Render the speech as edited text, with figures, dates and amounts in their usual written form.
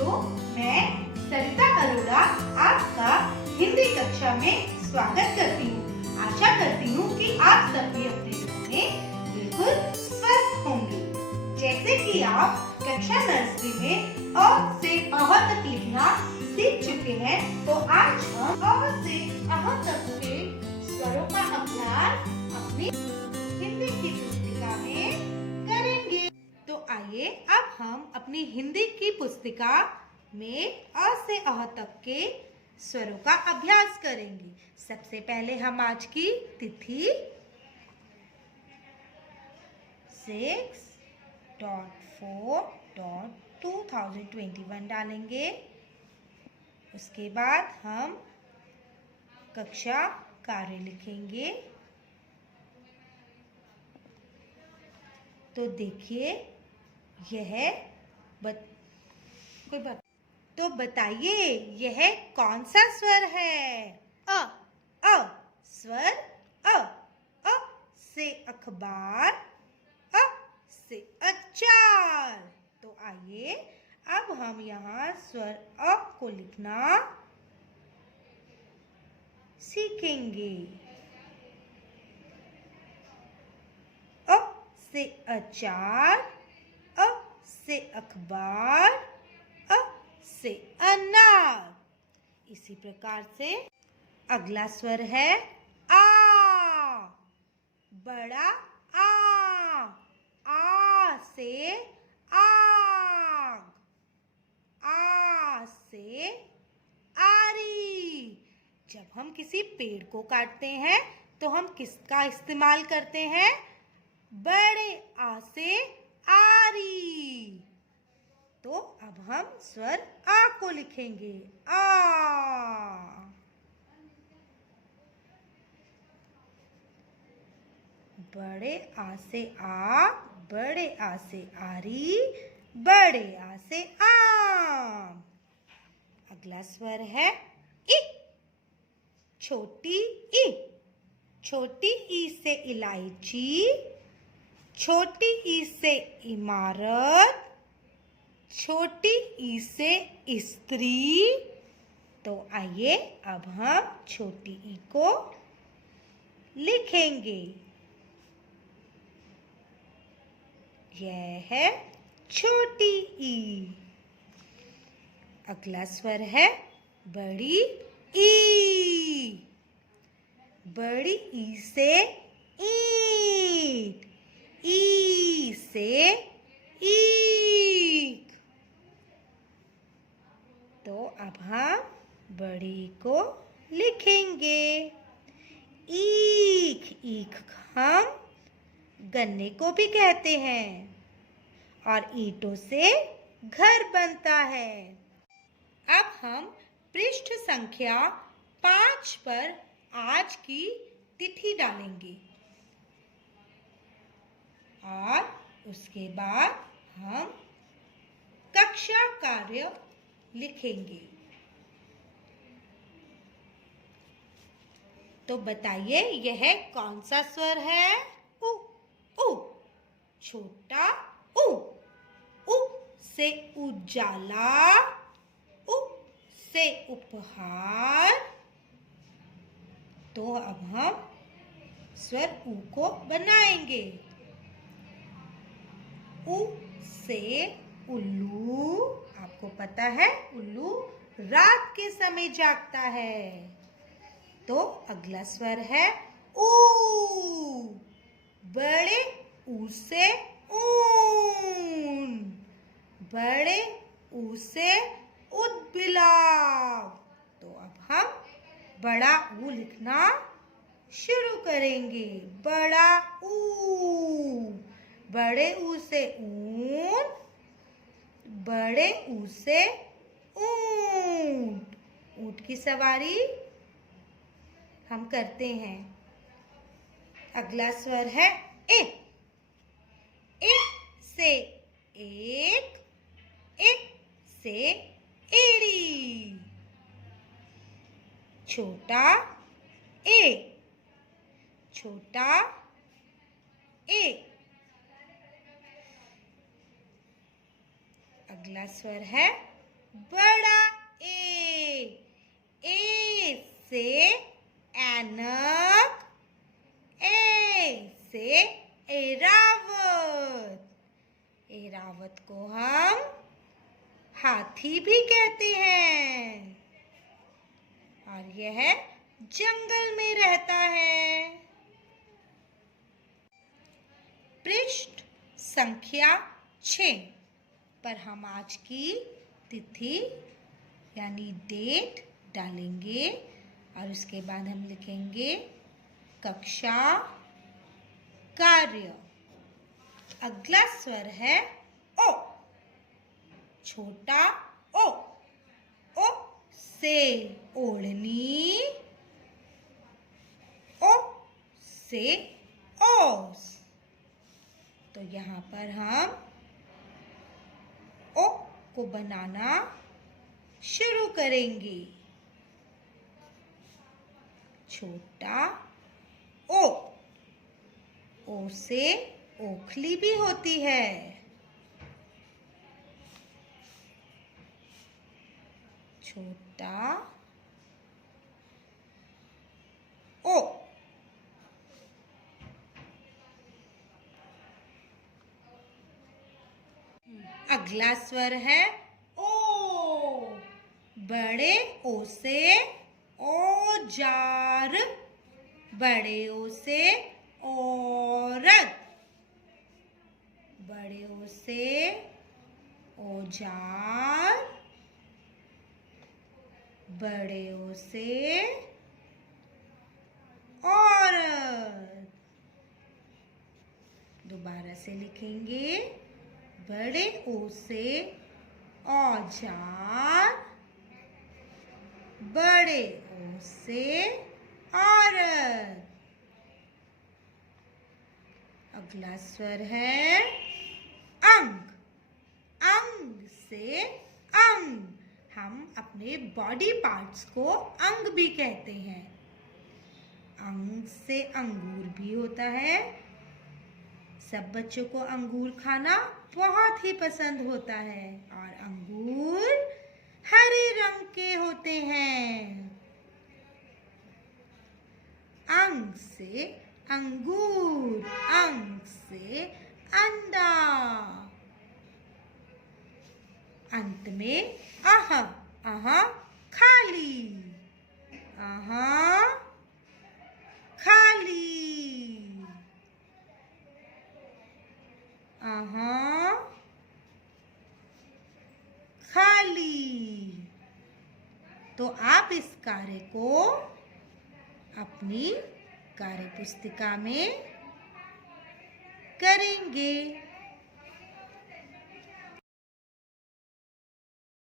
बच्चों, मैं सरिता अरोड़ा आपका हिंदी कक्षा में स्वागत करती हूँ। आशा करती हूँ कि आप सभी अपने घर में बिल्कुल स्वस्थ होंगे। जैसे कि आप कक्षा नर्सरी में अ से अह तक लिखना सीख चुके हैं, तो आज हम अ से अह तक के स्वरों का अभ्यास अपनी हिंदी की पुस्तिका में करेंगे। तो आइए अब हम अपनी हिंदी की पुस्तिका में अ से अह तक के स्वरों का अभ्यास करेंगे। सबसे पहले हम आज की तिथि 6.4.2021 डालेंगे। उसके बाद हम कक्षा कार्य लिखेंगे। तो देखिए, यह तो बताइए, यह कौन सा स्वर है? अ स्वर अ से अखबार, अ से अचार। तो आइए अब हम यहाँ स्वर अ को लिखना सीखेंगे। अ से अचार, अ से अखबार, अ से अनार। इसी प्रकार से अगला स्वर है आ। बड़ा आ से आग, आ से आरी। जब हम किसी पेड़ को काटते हैं तो हम किसका इस्तेमाल करते हैं? बड़े आ से आरी। तो अब हम स्वर आ को लिखेंगे। आ। बड़े आ से आग, बड़े आ से आरी, बड़े आ से आम। अगला स्वर है इ। छोटी ई। छोटी ई से इलायची, छोटी ई से इमारत, छोटी ई से स्त्री। तो आइए अब हम छोटी ई को लिखेंगे। यह है छोटी ई। अगला स्वर है बड़ी ई। बड़ी ई से ईंट, ई से ईख। तो अब हम बड़ी को लिखेंगे। ईख, ईख हम गन्ने को भी कहते हैं और ईंटों से घर बनता है। अब हम पृष्ठ संख्या 5 पर आज की तिथि डालेंगे और उसके बाद हम कक्षा कार्य लिखेंगे। तो बताइए, यह कौन सा स्वर है? उ। उ। छोटा उ। उ से उजाला, उ से उपहार। तो अब हम स्वर उ को बनाएंगे। उ से उल्लू। आपको पता है उल्लू रात के समय जागता है। तो अगला स्वर है ऊ। बड़े ऊ से ऊन, बड़े ऊ से उदबिलाव। तो अब हम बड़ा ऊ लिखना शुरू करेंगे। बड़ा ऊ। बड़े ऊ से ऊन, बड़े ऊ से ऊंट। ऊंट की सवारी हम करते हैं। अगला स्वर है ए। ए से एक, ए से एड़ी। छोटा ए, छोटा ए। अगला स्वर है बड़ा ए। ए से ऐनक। ए से ऐरावत। ऐरावत को हम हाथी भी कहते हैं और यह जंगल में रहता है। पृष्ठ संख्या 6 पर हम आज की तिथि यानी डेट डालेंगे और उसके बाद हम लिखेंगे कक्षा कार्य। अगला स्वर है ओ। छोटा ओ। ओ से ओढ़नी। ओ से ओस। तो यहाँ पर हम ओ को बनाना शुरू करेंगे। छोटा ओ। ओ से ओखली भी होती है। छोटा ओ। अगला स्वर है ओ। बड़े ओ से औजार। बड़े ओ से औरत। बड़े ओ से औजार। बड़े ओ से औरत। दोबारा से लिखेंगे। बड़े ओ से औजार। बड़े ओ से औरत। अगला स्वर है अंग। अंग से अंग। हम अपने बॉडी पार्ट्स को अंग भी कहते हैं। अंग से अंगूर भी होता है। सब बच्चों को अंगूर खाना बहुत ही पसंद होता है और अंगूर हरे रंग के होते हैं। अंग से अंगूर। अंग से अंडा। अंत में अह। अह खाली। अह खाली। अह खाली। तो आप इस कार्य को अपनी कार्य पुस्तिका में करेंगे।